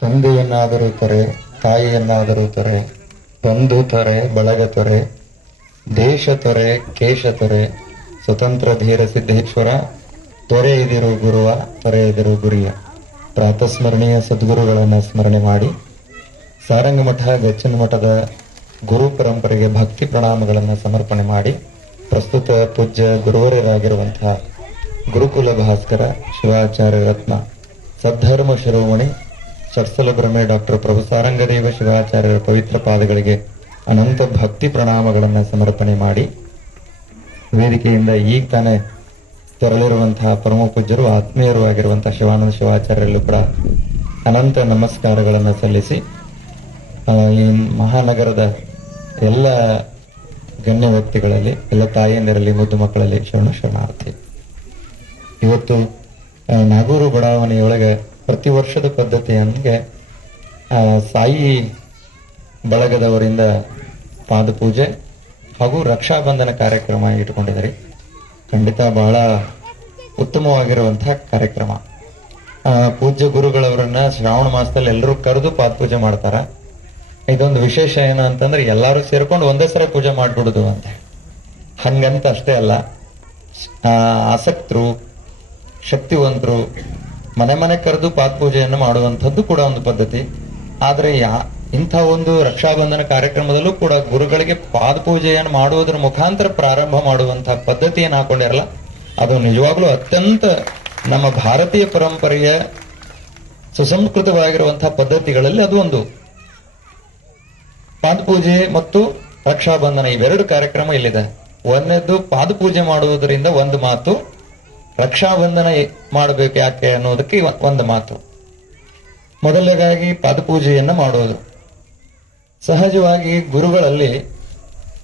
ತಂದೆಯನ್ನಾದರೂ ತೊರೆ, ತಾಯಿಯನ್ನಾದರೂ ತೊರೆ, ಬಂಧು ತೊರೆ, ಬಳಗ ತೊರೆ, ದೇಶ ತೊರೆ, ಕೇಶ ತೊರೆ, ಸ್ವತಂತ್ರ ಧೀರ ಸಿದ್ದೇಶ್ವರ, ತೊರೆಯದಿರು ಗುರುವ, ತೊರೆಯದಿರು ಗುರಿಯ. ಪ್ರಾತಸ್ಮರಣೀಯ ಸದ್ಗುರುಗಳನ್ನು ಸ್ಮರಣೆ ಮಾಡಿ ಸಾರಂಗ ಮಠ ಗಚ್ಚನ ಮಠದ ಗುರು ಪರಂಪರೆಗೆ ಭಕ್ತಿ ಪ್ರಣಾಮಗಳನ್ನು ಸಮರ್ಪಣೆ ಮಾಡಿ ಪ್ರಸ್ತುತ ಪೂಜ್ಯ ಗುರುವರರಾಗಿರುವಂತಹ ಗುರುಕುಲ ಭಾಸ್ಕರ ಶಿವಾಚಾರ್ಯ ರತ್ನ ಸದ್ಧರ್ಮ ಶಿರೋಮಣಿ ಷಟ್ಸಲ ಬ್ರಹ್ಮೆ ಡಾಕ್ಟರ್ ಪ್ರಭು ಸಾರಂಗದೇವ ಶಿವಾಚಾರ್ಯರ ಪವಿತ್ರ ಪಾದಗಳಿಗೆ ಅನಂತ ಭಕ್ತಿ ಪ್ರಣಾಮಗಳನ್ನು ಸಮರ್ಪಣೆ ಮಾಡಿ ವೇದಿಕೆಯಿಂದ ಈಗ ತಾನೇ ತೆರಳಿರುವಂತಹ ಪರಮ ಪೂಜ್ಯರು ಆತ್ಮೀಯರು ಆಗಿರುವಂತಹ ಶಿವಾನಂದ ಶಿವಾಚಾರ್ಯರಲ್ಲೂ ಕೂಡ ಅನಂತ ನಮಸ್ಕಾರಗಳನ್ನು ಸಲ್ಲಿಸಿ ಈ ಮಹಾನಗರದ ಎಲ್ಲ ಗಣ್ಯ ವ್ಯಕ್ತಿಗಳಲ್ಲಿ, ಎಲ್ಲ ತಾಯಿಯಂದಿರಲ್ಲಿ, ಮುದ್ದು ಮಕ್ಕಳಲ್ಲಿ ಶರಣಾರ್ಥಿ. ಇವತ್ತು ನಾಗೂರು ಬಡಾವಣೆಯೊಳಗೆ ಪ್ರತಿ ವರ್ಷದ ಪದ್ಧತಿ ಹಂಗೆ ಸಾಯಿ ಬಳಗದವರಿಂದ ಪಾದಪೂಜೆ ಹಾಗೂ ರಕ್ಷಾಬಂಧನ ಕಾರ್ಯಕ್ರಮ ಇಟ್ಕೊಂಡಿದ್ದಾರೆ. ಖಂಡಿತ ಬಹಳ ಉತ್ತಮವಾಗಿರುವಂತಹ ಕಾರ್ಯಕ್ರಮ. ಪೂಜ್ಯ ಗುರುಗಳವರನ್ನ ಶ್ರಾವಣ ಮಾಸದಲ್ಲಿ ಎಲ್ಲರೂ ಕರೆದು ಪಾದಪೂಜೆ ಮಾಡ್ತಾರ. ಇದೊಂದು ವಿಶೇಷ ಏನು ಅಂತಂದ್ರೆ ಎಲ್ಲರೂ ಸೇರ್ಕೊಂಡು ಒಂದೇ ಸರಿ ಪೂಜೆ ಮಾಡ್ಬಿಡುದು ಅಂತ. ಹಂಗಂತ ಅಷ್ಟೇ ಅಲ್ಲ, ಆಸಕ್ತರು, ಶಕ್ತಿವಂತರು ಮನೆ ಮನೆ ಕರೆದು ಪಾದಪೂಜೆಯನ್ನು ಮಾಡುವಂಥದ್ದು ಕೂಡ ಒಂದು ಪದ್ಧತಿ. ಆದ್ರೆ ಇಂಥ ಒಂದು ರಕ್ಷಾಬಂಧನ ಕಾರ್ಯಕ್ರಮದಲ್ಲೂ ಕೂಡ ಗುರುಗಳಿಗೆ ಪಾದಪೂಜೆಯನ್ನು ಮಾಡುವುದರ ಮುಖಾಂತರ ಪ್ರಾರಂಭ ಮಾಡುವಂತಹ ಪದ್ಧತಿಯನ್ನು ಹಾಕೊಂಡಿರಲ್ಲ. ಅದು ನಿಜವಾಗ್ಲೂ ಅತ್ಯಂತ ನಮ್ಮ ಭಾರತೀಯ ಪರಂಪರೆಯ ಸುಸಂಸ್ಕೃತವಾಗಿರುವಂತಹ ಪದ್ಧತಿಗಳಲ್ಲಿ ಅದು ಒಂದು. ಪಾದಪೂಜೆ ಮತ್ತು ರಕ್ಷಾಬಂಧನ ಇವೆರಡು ಕಾರ್ಯಕ್ರಮ ಇಲ್ಲಿದೆ. ಒಂದನೇದ್ದು ಪಾದಪೂಜೆ ಮಾಡುವುದರಿಂದ ಒಂದು ಮಾತು, ರಕ್ಷಾಬಂಧನ ಮಾಡಬೇಕು ಯಾಕೆ ಅನ್ನೋದಕ್ಕೆ ಒಂದು ಮಾತು. ಮೊದಲನೇದಾಗಿ ಪಾದಪೂಜೆಯನ್ನು ಮಾಡುವುದು. ಸಹಜವಾಗಿ ಗುರುಗಳಲ್ಲಿ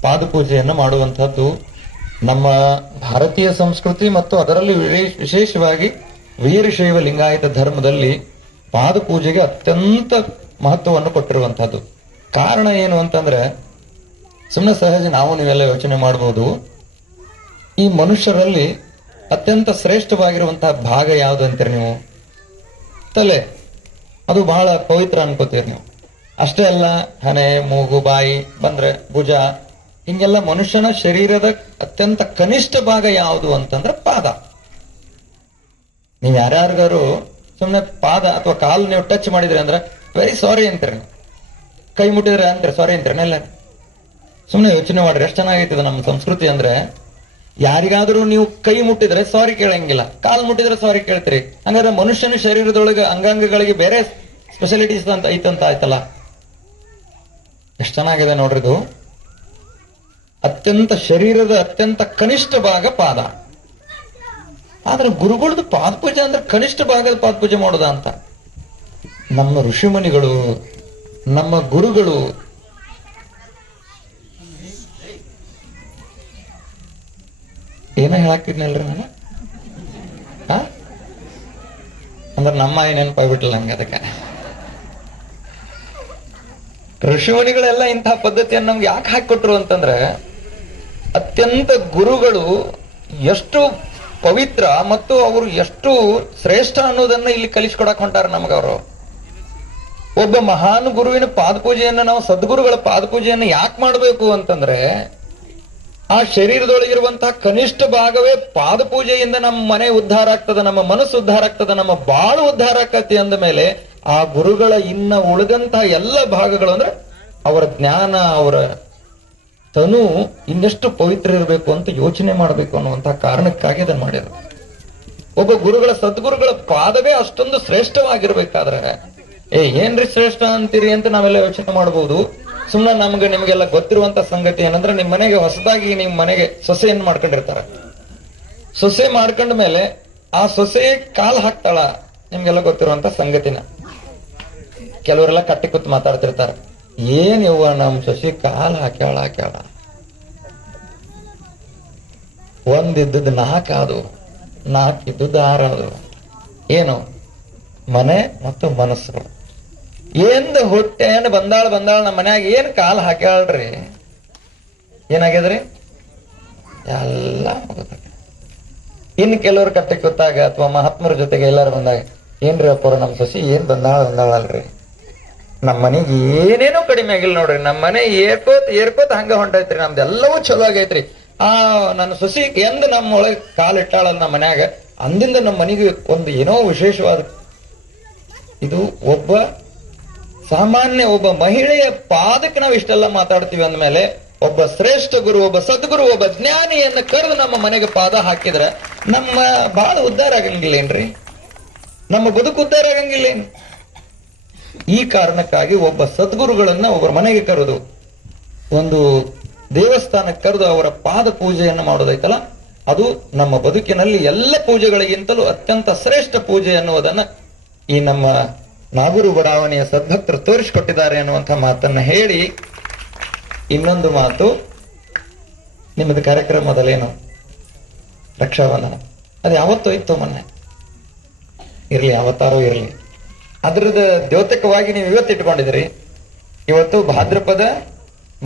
ಪಾದಪೂಜೆಯನ್ನು ಮಾಡುವಂಥದ್ದು ನಮ್ಮ ಭಾರತೀಯ ಸಂಸ್ಕೃತಿ ಮತ್ತು ಅದರಲ್ಲಿ ವಿಶೇಷವಾಗಿ ವೀರಶೈವ ಲಿಂಗಾಯತ ಧರ್ಮದಲ್ಲಿ ಪಾದಪೂಜೆಗೆ ಅತ್ಯಂತ ಮಹತ್ವವನ್ನು ಕೊಟ್ಟಿರುವಂಥದ್ದು. ಕಾರಣ ಏನು ಅಂತಂದ್ರೆ, ಸುಮ್ಮನೆ ಸಹಜ ನಾವು ನೀವೆಲ್ಲ ಯೋಚನೆ ಮಾಡಬಹುದು, ಈ ಮನುಷ್ಯರಲ್ಲಿ ಅತ್ಯಂತ ಶ್ರೇಷ್ಠವಾಗಿರುವಂತಹ ಭಾಗ ಯಾವುದು ಅಂತೀರಿ ನೀವು? ತಲೆ. ಅದು ಬಹಳ ಪವಿತ್ರ ಅನ್ಕೋತೀರಿ ನೀವು. ಅಷ್ಟೇ ಅಲ್ಲ, ಹಣೆ, ಮೂಗು, ಬಾಯಿ ಬಂದ್ರೆ ಭುಜ, ಹಿಂಗೆಲ್ಲ ಮನುಷ್ಯನ ಶರೀರದ ಅತ್ಯಂತ ಕನಿಷ್ಠ ಭಾಗ ಯಾವುದು ಅಂತಂದ್ರೆ ಪಾದ. ನೀವು ಯಾರ್ಯಾರಿಗಾರು ಸುಮ್ಮನೆ ಪಾದ ಅಥವಾ ಕಾಲು ನೀವು ಟಚ್ ಮಾಡಿದ್ರಿ ಅಂದ್ರೆ ವೆರಿ ಸಾರಿ ಅಂತೀರಿ. ಕೈ ಮುಟ್ಟಿದ್ರೆ ಅಂತೀರಿ ಸಾರಿ ಅಂತೀರಿ. ಎಲ್ಲ ಸುಮ್ಮನೆ ಯೋಚನೆ ಮಾಡ್ರಿ, ಎಷ್ಟು ಚೆನ್ನಾಗೈತಿದೆ ನಮ್ಮ ಸಂಸ್ಕೃತಿ. ಅಂದ್ರೆ ಯಾರಿಗಾದ್ರೂ ನೀವು ಕೈ ಮುಟ್ಟಿದ್ರೆ ಸಾರಿ ಕೇಳಂಗಿಲ್ಲ, ಕಾಲು ಮುಟ್ಟಿದ್ರೆ ಸಾರಿ ಕೇಳ್ತೀರಿ. ಹಂಗಾದ್ರೆ ಮನುಷ್ಯನ ಶರೀರದೊಳಗೆ ಅಂಗಾಂಗಗಳಿಗೆ ಬೇರೆ ಸ್ಪೆಷಾಲಿಟೀಸ್ ಅಂತ ಐತಂತ ಆಯ್ತಲ್ಲ. ಎಷ್ಟು ಚೆನ್ನಾಗಿದೆ ನೋಡ್ರಿ ಇದು. ಅತ್ಯಂತ ಶರೀರದ ಅತ್ಯಂತ ಕನಿಷ್ಠ ಭಾಗ ಪಾದ. ಆದ್ರೆ ಗುರುಗಳದ್ದು ಪಾದಪೂಜೆ ಅಂದ್ರೆ ಕನಿಷ್ಠ ಭಾಗದ ಪಾದಪೂಜೆ ಮಾಡೋದ ಅಂತ. ನಮ್ಮ ಋಷಿಮುನಿಗಳು, ನಮ್ಮ ಗುರುಗಳು ಏನ ಹೇಳಾಕ್ತಿದ್ನಲ್ರಿ ನಾನು. ಅಂದ್ರೆ ನಮ್ಮ ನೆನಪಾಗ್ಬಿಟ್ಟಿಲ್ಲ ಹಂಗೆ. ಅದಕ್ಕೆ ಋಷಿಮುನಿಗಳೆಲ್ಲ ಇಂತಹ ಪದ್ಧತಿಯನ್ನು ನಮ್ಗೆ ಯಾಕೆ ಹಾಕಿಕೊಟ್ರು ಅಂತಂದ್ರೆ, ಅತ್ಯಂತ ಗುರುಗಳು ಎಷ್ಟು ಪವಿತ್ರ ಮತ್ತು ಅವರು ಎಷ್ಟು ಶ್ರೇಷ್ಠ ಅನ್ನೋದನ್ನ ಇಲ್ಲಿ ಕಲಿಸ್ಕೊಡಕ್ ಹೊಂಟಾರ ನಮ್ಗೆ ಅವರು. ಒಬ್ಬ ಮಹಾನ್ ಗುರುವಿನ ಪಾದಪೂಜೆಯನ್ನ ನಾವು ಸದ್ಗುರುಗಳ ಪಾದಪೂಜೆಯನ್ನು ಯಾಕೆ ಮಾಡಬೇಕು ಅಂತಂದ್ರೆ, ಆ ಶರೀರದೊಳಗಿರುವಂತಹ ಕನಿಷ್ಠ ಭಾಗವೇ ಪಾದಪೂಜೆಯಿಂದ ನಮ್ಮ ಮನೆ ಉದ್ಧಾರ ಆಗ್ತದೆ, ನಮ್ಮ ಮನಸ್ಸು ಉದ್ಧಾರ ಆಗ್ತದೆ, ನಮ್ಮ ಬಾಳು ಉದ್ಧಾರ ಆಕತಿ ಅಂದ ಮೇಲೆ ಆ ಗುರುಗಳ ಇನ್ನ ಉಳಿದಂತಹ ಎಲ್ಲ ಭಾಗಗಳು ಅಂದ್ರೆ ಅವರ ಜ್ಞಾನ, ಅವರ ತನು ಇನ್ನೆಷ್ಟು ಪವಿತ್ರ ಇರಬೇಕು ಅಂತ ಯೋಚನೆ ಮಾಡಬೇಕು ಅನ್ನುವಂತಹ ಕಾರಣಕ್ಕಾಗಿ ಅದನ್ನು ಮಾಡಿದ್ರು. ಒಬ್ಬ ಗುರುಗಳ ಸದ್ಗುರುಗಳ ಪಾದವೇ ಅಷ್ಟೊಂದು ಶ್ರೇಷ್ಠವಾಗಿರ್ಬೇಕಾದ್ರೆ ಏನ್ರಿ ಶ್ರೇಷ್ಠ ಅಂತೀರಿ ಅಂತ ನಾವೆಲ್ಲ ಯೋಚನೆ ಮಾಡಬಹುದು. ಸುಮ್ಮನೆ ನಮ್ಗೆ ನಿಮ್ಗೆಲ್ಲ ಗೊತ್ತಿರುವಂತ ಸಂಗತಿ ಏನಂದ್ರೆ, ನಿಮ್ ಮನೆಗೆ ಹೊಸದಾಗಿ ನಿಮ್ ಮನೆಗೆ ಸೊಸೆಯನ್ನು ಮಾಡ್ಕೊಂಡಿರ್ತಾರೆ. ಸೊಸೆ ಮಾಡ್ಕೊಂಡ ಮೇಲೆ ಆ ಸೊಸೆ ಕಾಲ್ ಹಾಕ್ತಾಳ, ನಿಮ್ಗೆಲ್ಲ ಗೊತ್ತಿರುವಂತ ಸಂಗತಿನ. ಕೆಲವರೆಲ್ಲ ಕಟ್ಟಿ ಕೂತ್ ಮಾತಾಡ್ತಿರ್ತಾರೆ, ಏನ್ ಯವ್ವ ನಮ್ ಸೊಸೆ ಕಾಲ್ ಹಾಕ್ಯಾಳ. ಒಂದಿದ್ದದ್ದು 4 ಅದು, 4 ಇದ್ದದ್ದು 6 ಅದು. ಏನು? ಮನೆ ಮತ್ತು ಮನಸ್ಸುಗಳು. ಏನ್ ಹೊಟ್ಟೆಯನ್ನು ಬಂದಾಳ ನಮ್ಮ ಮನ್ಯಾಗ ಏನ್ ಕಾಲ್ ಹಾಕ್ಯಾಳ್ರಿ, ಏನಾಗ್ಯದ್ರಿ? ಎಲ್ಲ ಮುಗಿದ. ಇನ್ ಕೆಲವ್ರು ಕಟ್ಟೆ ಕೂತಾಗ ಅಥವಾ ಮಹಾತ್ಮರ ಜೊತೆಗೆ ಎಲ್ಲಾರು ಬಂದಾಗ, ಏನ್ರಿ ಅಪ್ಪರ ನಮ್ ಸೊಸಿ ಏನ್ ಬಂದಾಳಲ್ರಿ, ನಮ್ಮ ಮನೆಗೆ ಏನೇನೋ ಕಡಿಮೆ ಆಗಿಲ್ಲ ನೋಡ್ರಿ. ನಮ್ಮ ಮನೆ ಏರ್ಕೋತ್ ಹಂಗ ಹೊಂಟೈತ್ರಿ. ನಮ್ದೆಲ್ಲವೂ ಚಲೋ ಆಗೈತ್ರಿ. ನನ್ನ ಸೊಸಿ ಎಂದ ನಮ್ಮ ಒಳಗೆ ಕಾಲಿಟ್ಟಾಳಲ್ಲ ನಮ್ಮ ಮನ್ಯಾಗ, ಅಂದಿಂದ ನಮ್ಮ ಮನೆಗೆ ಒಂದು ಏನೋ ವಿಶೇಷವಾದ. ಇದು ಒಬ್ಬ ಸಾಮಾನ್ಯ ಒಬ್ಬ ಮಹಿಳೆಯ ಪಾದಕ್ಕೆ ನಾವು ಇಷ್ಟೆಲ್ಲ ಮಾತಾಡ್ತೀವಿ ಅಂದ್ಮೇಲೆ, ಒಬ್ಬ ಶ್ರೇಷ್ಠ ಗುರು, ಒಬ್ಬ ಸದ್ಗುರು, ಒಬ್ಬ ಜ್ಞಾನಿಯನ್ನ ಕರೆದು ನಮ್ಮ ಮನೆಗೆ ಪಾದ ಹಾಕಿದ್ರೆ ನಮ್ಮ ಬಾಳ ಉದ್ಧಾರ ಆಗಂಗಿಲ್ಲೇನ್ರಿ? ನಮ್ಮ ಬದುಕು ಉದ್ಧಾರ ಆಗಂಗಿಲ್ಲೇನು? ಈ ಕಾರಣಕ್ಕಾಗಿ ಒಬ್ಬ ಸದ್ಗುರುಗಳನ್ನ ಒಬ್ಬರ ಮನೆಗೆ ಕರೆದು, ಒಂದು ದೇವಸ್ಥಾನಕ್ಕೆ ಕರೆದು ಅವರ ಪಾದ ಪೂಜೆಯನ್ನು ಮಾಡೋದೈತಲ್ಲ, ಅದು ನಮ್ಮ ಬದುಕಿನಲ್ಲಿ ಎಲ್ಲ ಪೂಜೆಗಳಿಗಿಂತಲೂ ಅತ್ಯಂತ ಶ್ರೇಷ್ಠ ಪೂಜೆ ಅನ್ನುವುದನ್ನ ಈ ನಮ್ಮ ನಾಗೂರು ಬಡಾವಣೆಯ ಸದ್ಭಕ್ತರು ತೋರಿಸಿಕೊಟ್ಟಿದ್ದಾರೆ ಅನ್ನುವಂಥ ಮಾತನ್ನ ಹೇಳಿ, ಇನ್ನೊಂದು ಮಾತು, ನಿಮ್ಮದು ಕಾರ್ಯಕ್ರಮದಲ್ಲೇನು ರಕ್ಷಾಬಂಧನ ಅದು ಯಾವತ್ತೋ ಇತ್ತು, ಮೊನ್ನೆ ಇರ್ಲಿ, ಯಾವತ್ತಾರೋ ಇರ್ಲಿ, ಅದ್ರದ ದ್ಯೋತಕವಾಗಿ ನೀವು ಇವತ್ತು ಇಟ್ಕೊಂಡಿದ್ರಿ. ಇವತ್ತು ಭಾದ್ರಪದ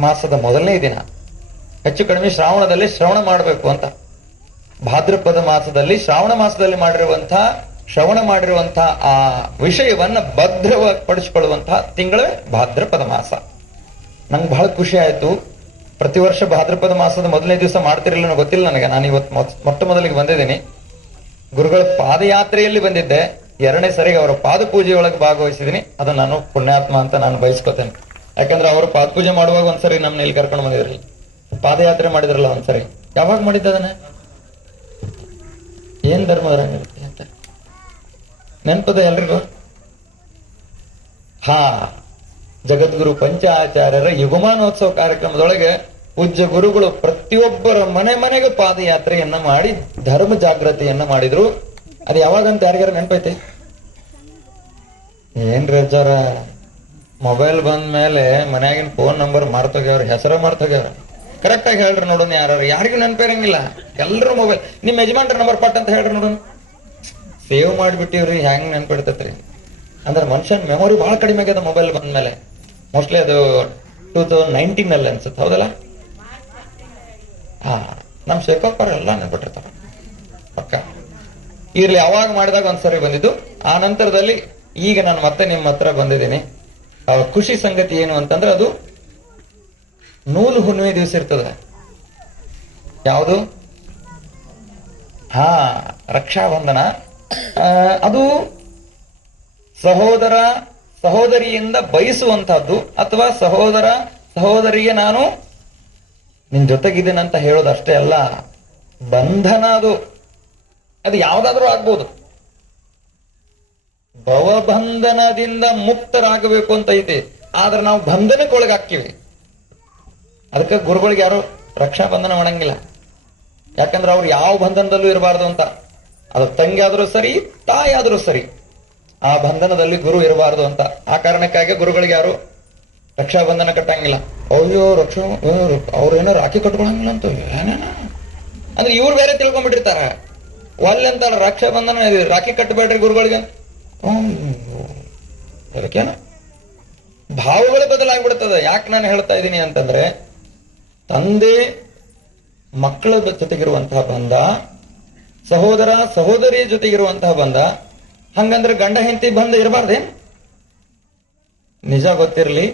ಮಾಸದ ಮೊದಲನೇ ದಿನ, ಹೆಚ್ಚು ಕಡಿಮೆ ಶ್ರಾವಣದಲ್ಲಿ ಶ್ರವಣ ಮಾಡಬೇಕು ಅಂತ. ಭಾದ್ರಪದ ಮಾಸದಲ್ಲಿ ಶ್ರಾವಣ ಮಾಸದಲ್ಲಿ ಶ್ರವಣ ಮಾಡಿರುವಂತಹ ಆ ವಿಷಯವನ್ನ ಭದ್ರಪಡಿಸಿಕೊಳ್ಳುವಂತಹ ತಿಂಗಳೇ ಭಾದ್ರಪದ ಮಾಸ. ನಂಗೆ ಬಹಳ ಖುಷಿ ಆಯ್ತು. ಪ್ರತಿ ವರ್ಷ ಭಾದ್ರಪದ ಮಾಸದ ಮೊದಲನೇ ದಿವಸ ಮಾಡ್ತಿರಲಿಲ್ಲ ಗೊತ್ತಿಲ್ಲ ನನಗೆ. ನಾನು ಇವತ್ತು ಮೊಟ್ಟ ಮೊದಲಿಗೆ ಬಂದಿದ್ದೀನಿ. ಗುರುಗಳ ಪಾದಯಾತ್ರೆಯಲ್ಲಿ ಬಂದಿದ್ದೆ. 2ನೇ ಸರಿಗೆ ಅವರ ಪಾದ ಪೂಜೆಯೊಳಗೆ ಭಾಗವಹಿಸಿದ್ದೀನಿ. ಅದು ನಾನು ಪುಣ್ಯಾತ್ಮ ಅಂತ ನಾನು ಬಯಸ್ಕೋತೇನೆ. ಯಾಕಂದ್ರೆ ಅವರು ಪಾದ ಪೂಜೆ ಮಾಡುವಾಗ ಒಂದ್ಸರಿ ನಮ್ನ ಇಲ್ಲಿ ಕರ್ಕೊಂಡು ಬಂದಿದ್ರಿ. ಪಾದಯಾತ್ರೆ ಮಾಡಿದ್ರಲ್ಲ ಒಂದ್ಸರಿ. ಯಾವಾಗ ಮಾಡಿದ್ದದನ್ನ? ಏನ್ ಧರ್ಮದಂಗಿರುತ್ತೆ ಅಂತ ನೆನಪದ ಎಲ್ರಿಗೂ? ಜಗದ್ಗುರು ಪಂಚಾಚಾರ್ಯರ ಯುಗಮಾನೋತ್ಸವ ಕಾರ್ಯಕ್ರಮದೊಳಗೆ ಪೂಜ್ಯ ಗುರುಗಳು ಪ್ರತಿಯೊಬ್ಬರ ಮನೆಗೆ ಪಾದಯಾತ್ರೆಯನ್ನ ಮಾಡಿ ಧರ್ಮ ಜಾಗೃತಿಯನ್ನ ಮಾಡಿದ್ರು. ಅದು ಯಾವಾಗಂತ ಯಾರಿಗಾರ ನೆನಪೈತೆ? ಏನ್ರಿ ಅಜ್ಜಾರ, ಮೊಬೈಲ್ ಬಂದ ಮೇಲೆ ಮನ್ಯಾಗಿನ ಫೋನ್ ನಂಬರ್ ಮಾರ್ತೋಗ್ಯಾವ್ರ, ಹೆಸರ ಮಾರ್ತೋಗ್ಯಾವ್ರ. ಕರೆಕ್ಟ್ ಆಗಿ ಹೇಳ್ರಿ ನೋಡೋಣ. ಯಾರಿಗೂ ನೆನಪಿರಂಗಿಲ್ಲ, ಎಲ್ರು ಮೊಬೈಲ್. ನಿಮ್ ಯಜಮಾನ್ರ ನಂಬರ್ ಪಟ್ ಅಂತ ಹೇಳ್ರಿ ನೋಡೋಣ. ಸೇವ್ ಮಾಡಿಬಿಟ್ಟಿವ್ರಿ, ಹೆಂಗ್ ನೆನ್ಪಿಡ್ತೈತ್ರಿ? ಅಂದ್ರೆ ಮನುಷ್ಯನ್ ಮೆಮೊರಿ ಬಹಳ ಕಡಿಮೆ ಆಗ್ಯದ ಮೊಬೈಲ್ ಬಂದ್ಮೇಲೆ. ಮೋಸ್ಟ್ಲಿ ಅದು 2019 ಅನ್ಸುತ್ತೆ, ಹೌದಲ್ಲ? ನಮ್ ಶೇಖಪ್ಪರ್ ಎಲ್ಲ ನೆನ್ಪಿಟ್ಟಿರ್ತಾರ ಪಕ್ಕ. ಇರ್ಲಿ, ಅವಾಗ ಮಾಡಿದಾಗ ಒಂದ್ಸರಿ ಬಂದಿದ್ದು. ಆ ನಂತರದಲ್ಲಿ ಈಗ ನಾನು ಮತ್ತೆ ನಿಮ್ಮ ಹತ್ರ ಬಂದಿದ್ದೀನಿ. ಖುಷಿ ಸಂಗತಿ ಏನು ಅಂತಂದ್ರೆ, ಅದು ನೂಲು ಹುಣ್ಣಿಮೆ ದಿವಸ ಇರ್ತದೆ. ಯಾವುದು? ರಕ್ಷಾಬಂಧನ. ಅದು ಸಹೋದರ ಸಹೋದರಿಯಿಂದ ಬಯಸುವಂತಹದ್ದು, ಅಥವಾ ಸಹೋದರಿಗೆ ನಾನು ನಿನ್ ಜೊತೆಗಿದ್ದೇನಂತ ಹೇಳೋದು ಅಷ್ಟೇ ಅಲ್ಲ. ಬಂಧನ ಅದು ಯಾವ್ದಾದ್ರೂ ಆಗ್ಬೋದು. ಭವಬಂಧನದಿಂದ ಮುಕ್ತರಾಗಬೇಕು ಅಂತ ಐತಿ. ಆದ್ರೆ ನಾವು ಬಂಧನಕ್ಕೊಳಗಾಕ್ಕಿವಿ. ಅದಕ್ಕೆ ಗುರುಗಳಿಗೆ ಯಾರು ರಕ್ಷಾಬಂಧನ ಮಾಡಂಗಿಲ್ಲ. ಯಾಕಂದ್ರೆ ಅವ್ರು ಯಾವ ಬಂಧನದಲ್ಲೂ ಇರಬಾರ್ದು ಅಂತ. ಅದು ತಂಗಿ ಆದ್ರೂ ಸರಿ, ತಾಯಿ ಆದ್ರೂ ಸರಿ, ಆ ಬಂಧನದಲ್ಲಿ ಗುರು ಇರಬಾರ್ದು ಅಂತ. ಆ ಕಾರಣಕ್ಕಾಗಿ ಗುರುಗಳಿಗೆ ಯಾರು ರಕ್ಷಾಬಂಧನ ಕಟ್ಟಂಗಿಲ್ಲ. ಅಯ್ಯೋ ಅವ್ರೇನೋ ರಾಖಿ ಕಟ್ಕೊಳಂಗಿಲ್ಲ ಅಂತ ಏನೇನ ಅಂದ್ರೆ ಇವ್ರು ಬೇರೆ ತಿಳ್ಕೊಂಡ್ಬಿಟ್ಟಿರ್ತಾರ. ಒಲ್ಲೆ ಅಂತ ರಕ್ಷಾಬಂಧನ ರಾಖಿ ಕಟ್ಟಬೇಡ್ರಿ ಗುರುಗಳಿಗೆ. ಅದಕ್ಕೇನ ಭಾವಗಳೇ ಬದಲಾಗ್ಬಿಡ್ತದೆ. ಯಾಕೆ ನಾನು ಹೇಳ್ತಾ ಇದ್ದೀನಿ ಅಂತಂದ್ರೆ, ತಂದೆ ಮಕ್ಕಳ ಜೊತೆಗಿರುವಂತಹ ಬಂಧ, ಸಹೋದರ ಸಹೋದರಿಯ ಜೊತೆಗಿರುವಂತಹ ಬಂಧ, ಹಂಗಂದ್ರೆ ಗಂಡ ಹೆಂಡತಿ ಬಂಧ ಇರಬಾರ್ದೇನ್? ನಿಜ ಗೊತ್ತಿರ್ಲಿ,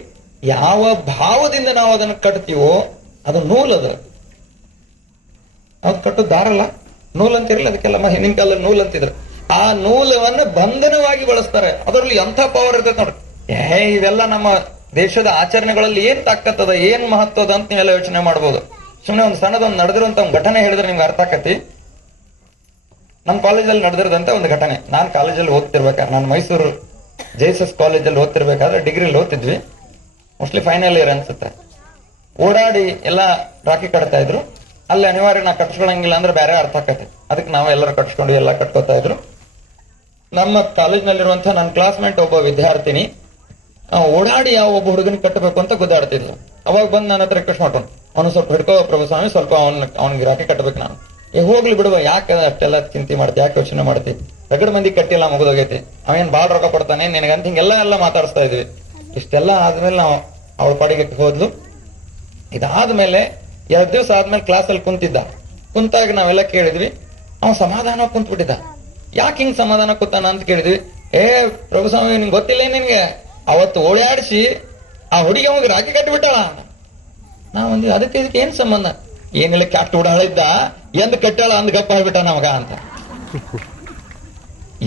ಯಾವ ಭಾವದಿಂದ ನಾವು ಅದನ್ನು ಕಟ್ತೀವೋ ಅದು ನೂಲದ. ಅದು ಕಟ್ಟೋ ದಾರಲ್ಲ, ನೂಲ್ ಅಂತಿರ್ಲಿ. ಅದಕ್ಕೆಲ್ಲ ಹಿಂದಿನ ಕಾಲದಲ್ಲಿ ನೂಲ್ ಅಂತಿದ್ರು. ಆ ನೂಲವನ್ನ ಬಂಧನವಾಗಿ ಬಳಸ್ತಾರೆ. ಅದರಲ್ಲಿ ಎಂಥ ಪವರ್ ಇರ್ತೈತೆ ನೋಡ್ರಿ. ಇವೆಲ್ಲ ನಮ್ಮ ದೇಶದ ಆಚರಣೆಗಳಲ್ಲಿ ಏನ್ ತಾಕತ್ತದ, ಏನ್ ಮಹತ್ವದ ಅಂತ ನೀವೆಲ್ಲ ಯೋಚನೆ ಮಾಡ್ಬೋದು. ಸುಮ್ಮನೆ ಒಂದು ಸಣ್ಣದೊಂದು ನಡೆದಿರುವಂತ ಒಂದು ಘಟನೆ ಹೇಳಿದ್ರೆ ನಿಮ್ಗೆ ಅರ್ಥ ಆಕತಿ. ನಮ್ಮ ಕಾಲೇಜಲ್ಲಿ ನಡೆದಿರೋದಂತ ಒಂದು ಘಟನೆ. ನಾನು ಕಾಲೇಜಲ್ಲಿ ಓದ್ತಿರ್ಬೇಕಾದ್ರೆ, ನಾನು ಮೈಸೂರು JSS ಕಾಲೇಜಲ್ಲಿ ಓದ್ತಿರ್ಬೇಕಾದ್ರೆ, ಡಿಗ್ರಿಲಿ ಓದ್ತಿದ್ವಿ, ಮೋಸ್ಟ್ಲಿ ಫೈನಲ್ ಇಯರ್ ಅನ್ಸುತ್ತೆ. ಓಡಾಡಿ ಎಲ್ಲ ರಾಖಿ ಕಟ್ತಾ ಇದ್ರು. ಅಲ್ಲಿ ಅನಿವಾರ್ಯ ನಾ ಕಟ್ಸ್ಕೊಳಂಗಿಲ್ಲ ಅಂದ್ರೆ ಬೇರೆ ಅರ್ಥ ಆಕತಿ. ಅದಕ್ಕೆ ನಾವು ಎಲ್ಲರೂ ಕಟ್ಸ್ಕೊಂಡು ಎಲ್ಲ ಕಟ್ಕೋತಾ ಇದ್ರು. ನಮ್ಮ ಕಾಲೇಜ್ನಲ್ಲಿರುವಂತಹ ನನ್ನ ಕ್ಲಾಸ್ಮೇಟ್ ಒಬ್ಬ ವಿದ್ಯಾರ್ಥಿನಿ ಓಡಾಡಿ ಯಾವ ಒಬ್ಬ ಹುಡುಗನ ಕಟ್ಟಬೇಕು ಅಂತ ಗುದ್ದಾಡ್ತಿದ್ಲು. ಅವಾಗ ಬಂದು ನನ್ನ ಹತ್ರ ರಿಕ್ವೆಸ್ಟ್ ಮಾಡೋನು, ಅವನು ಸ್ವಲ್ಪ ಹಿಡ್ಕೋ ಪ್ರಭು ಸ್ವಾಮಿ, ಸ್ವಲ್ಪ ಅವ್ನಿಗೆ ರಾಖಿ ಕಟ್ಟಬೇಕು. ನಾನು ಹೋಗ್ಲಿ ಬಿಡುವ, ಯಾಕೆ ಅಷ್ಟೆಲ್ಲ ಚಿಂತೆ ಮಾಡ್ತಿ, ಯಾಕೆ ಯೋಚನೆ ಮಾಡ್ತಿ, ರಗಡ್ ಮಂದಿ ಕಟ್ಟಿಲ್ಲ, ಮುಗಿದೋಗೈತಿ, ಅವೇನ್ ಬಾಳ್ ರೊಕ್ಕ ಕೊಡ್ತಾನೆ ನಿನಗಂತ ಹಿಂಗೆಲ್ಲ ಮಾತಾಡಿಸ್ತಾ ಇದ್ವಿ. ಇಷ್ಟೆಲ್ಲ ಆದ್ಮೇಲೆ ನಾವು ಅವಳ ಪಾಡಿಗೆ ಹೋದ್ಲು. ಇದಾದ್ಮೇಲೆ 2 ದಿವಸ ಆದ್ಮೇಲೆ ಕ್ಲಾಸಲ್ಲಿ ಕುಂತಾಗ ನಾವೆಲ್ಲ ಕೇಳಿದ್ವಿ, ಅವ ಸಮಾಧಾನ ಕುಂತ್ಬಿಟ್ಟಿದ್ದ. ಯಾಕೆ ಹಿಂಗ್ ಸಮಾಧಾನ ಕೂತಾನ ಅಂತ ಕೇಳಿದ್ವಿ. ಪ್ರಭುಸ್ವಾಮಿ ನಿನ್ಗೆ ಗೊತ್ತಿಲ್ಲ, ನಿನ್ಗೆ ಅವತ್ತು ಓಡಾಡಿಸಿ ಆ ಹುಡುಗಿ ಅವಾಗ ರಾಖಿ ಕಟ್ಟಿಬಿಟ್ಟಾಳ. ನಾವೊಂದು ಅದಕ್ಕೆ ಇದಕ್ಕೆ ಏನ್ ಸಂಬಂಧ? ಏನಿಲ್ಲ, ಕ್ಯಾಪ್ಟ್ ಉಡಾಳಿದ್ದ ಎಂದ್ ಕಟ್ಟಾಳ ಅಂದ್ ಗಪ್ಪ ಆಗ್ಬಿಟ್ಟ ನಮಗ ಅಂತ.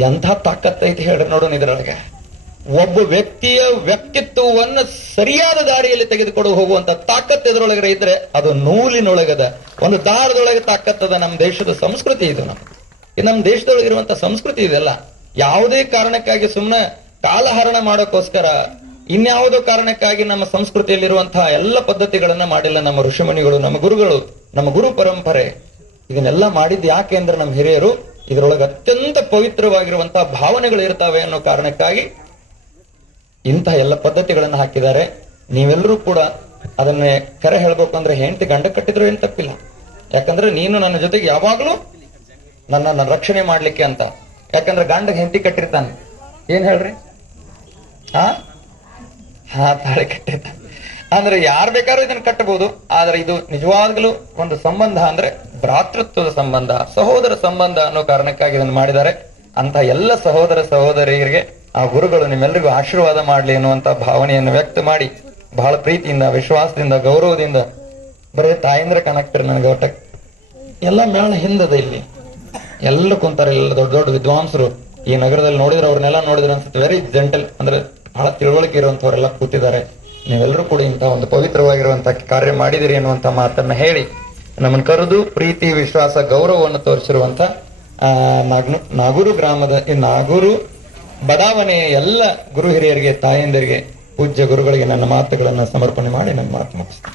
ಎಂಥ ತಾಕತ್ತೈತಿ ಹೇಳ್ರಿ ನೋಡೋಣ ಇದ್ರೊಳಗೆ. ಒಬ್ಬ ವ್ಯಕ್ತಿಯ ವ್ಯಕ್ತಿತ್ವವನ್ನು ಸರಿಯಾದ ದಾರಿಯಲ್ಲಿ ತೆಗೆದುಕೊಂಡು ಹೋಗುವಂತ ತಾಕತ್ ಎದ್ರೊಳಗಡೆ ಇದ್ರೆ ಅದು ನೂಲಿನೊಳಗದ, ಒಂದು ದಾರದೊಳಗೆ ತಾಕತ್ತದ. ನಮ್ಮ ದೇಶದ ಸಂಸ್ಕೃತಿ ಇದು. ನಮ್ಮ ದೇಶದೊಳಗೆ ಇರುವಂತ ಸಂಸ್ಕೃತಿ ಇದೆಲ್ಲ. ಯಾವುದೇ ಕಾರಣಕ್ಕಾಗಿ ಸುಮ್ಮನೆ ಕಾಲಹರಣ ಮಾಡೋಕ್ಕೋಸ್ಕರ ಇನ್ಯಾವುದೋ ಕಾರಣಕ್ಕಾಗಿ ನಮ್ಮ ಸಂಸ್ಕೃತಿಯಲ್ಲಿರುವಂತಹ ಎಲ್ಲ ಪದ್ಧತಿಗಳನ್ನ ಮಾಡಿಲ್ಲ ನಮ್ಮ ಋಷಿಮುನಿಗಳು, ನಮ್ಮ ಗುರುಗಳು, ನಮ್ಮ ಗುರು ಪರಂಪರೆ. ಇದನ್ನೆಲ್ಲ ಮಾಡಿದ್ದು ಯಾಕೆ ಅಂದ್ರೆ ನಮ್ಮ ಹಿರಿಯರು ಇದರೊಳಗೆ ಅತ್ಯಂತ ಪವಿತ್ರವಾಗಿರುವಂತಹ ಭಾವನೆಗಳು ಇರ್ತಾವೆ ಅನ್ನೋ ಕಾರಣಕ್ಕಾಗಿ ಇಂತಹ ಎಲ್ಲ ಪದ್ಧತಿಗಳನ್ನು ಹಾಕಿದ್ದಾರೆ. ನೀವೆಲ್ಲರೂ ಕೂಡ ಅದನ್ನೇ ಕರೆ ಹೇಳ್ಬೇಕು ಅಂದ್ರೆ ಹೆಂಡತಿ ಗಂಡ ಕಟ್ಟಿದ್ರು ಏನ್ ತಪ್ಪಿಲ್ಲ. ಯಾಕಂದ್ರೆ ನೀನು ನನ್ನ ಜೊತೆಗೆ ಯಾವಾಗ್ಲೂ ನನ್ನನ್ನು ರಕ್ಷಣೆ ಮಾಡ್ಲಿಕ್ಕೆ ಅಂತ. ಯಾಕಂದ್ರೆ ಗಂಡ ಹೆಂಡತಿ ಕಟ್ಟಿರ್ತಾನೆ, ಏನ್ ಹೇಳ್ರಿ, ಹಾ ತಾಳಿ ಕಟ್ಟಿರ್ತಾನೆ ಅಂದ್ರೆ ಯಾರು ಬೇಕಾದ್ರೂ ಇದನ್ನ ಕಟ್ಟಬಹುದು. ಆದ್ರೆ ಇದು ನಿಜವಾಗ್ಲೂ ಒಂದು ಸಂಬಂಧ ಅಂದ್ರೆ ಭ್ರಾತೃತ್ವದ ಸಂಬಂಧ, ಸಹೋದರ ಸಂಬಂಧ ಅನ್ನೋ ಕಾರಣಕ್ಕಾಗಿ ಇದನ್ನು ಮಾಡಿದ್ದಾರೆ. ಅಂತ ಎಲ್ಲ ಸಹೋದರ ಸಹೋದರಿಯರಿಗೆ ಆ ಗುರುಗಳು ನಿಮ್ಮೆಲ್ಲರಿಗೂ ಆಶೀರ್ವಾದ ಮಾಡ್ಲಿ ಅನ್ನುವಂತ ಭಾವನೆಯನ್ನು ವ್ಯಕ್ತ ಮಾಡಿ ಬಹಳ ಪ್ರೀತಿಯಿಂದ, ವಿಶ್ವಾಸದಿಂದ, ಗೌರವದಿಂದ ಬರೀ ತಾಯಂದ್ರ ಕನಕ್ತಿರಿ ನನಗೆ ಒಟ್ಟ ಎಲ್ಲ ಮೇಳ ಹಿಂದದ. ಇಲ್ಲಿ ಎಲ್ಲ ಕುಂತಾರೆ, ಎಲ್ಲ ದೊಡ್ಡ ದೊಡ್ಡ ವಿದ್ವಾಂಸರು ಈ ನಗರದಲ್ಲಿ ನೋಡಿದ್ರೆ ಅವ್ರನ್ನೆಲ್ಲ ನೋಡಿದ್ರೆ ಅನ್ಸುತ್ತೆ ವೆರಿ ಜೆಂಟಲ್, ಅಂದ್ರೆ ಬಹಳ ತಿಳುವಳಿಕೆ ಇರುವಂತವರೆಲ್ಲ ಕೂತಿದ್ದಾರೆ. ನೀವೆಲ್ಲರೂ ಕೂಡ ಇಂತಹ ಒಂದು ಪವಿತ್ರವಾಗಿರುವಂತಹ ಕಾರ್ಯ ಮಾಡಿದಿರಿ ಅನ್ನುವಂತ ಮಾತನ್ನ ಹೇಳಿ ನಮ್ಮನ್ನು ಕರೆದು ಪ್ರೀತಿ, ವಿಶ್ವಾಸ, ಗೌರವವನ್ನು ತೋರಿಸಿರುವಂತ ನಾಗೂರು ಗ್ರಾಮದ ನಾಗೂರು ಬಡಾವಣೆಯ ಎಲ್ಲ ಗುರು ಹಿರಿಯರಿಗೆ, ತಾಯಂದಿರಿಗೆ, ಪೂಜ್ಯ ಗುರುಗಳಿಗೆ ನನ್ನ ಮಾತುಗಳನ್ನು ಸಮರ್ಪಣೆ ಮಾಡಿ ನನ್ನ ಮಾತು ಮುಗಿಸ್ತೇನೆ.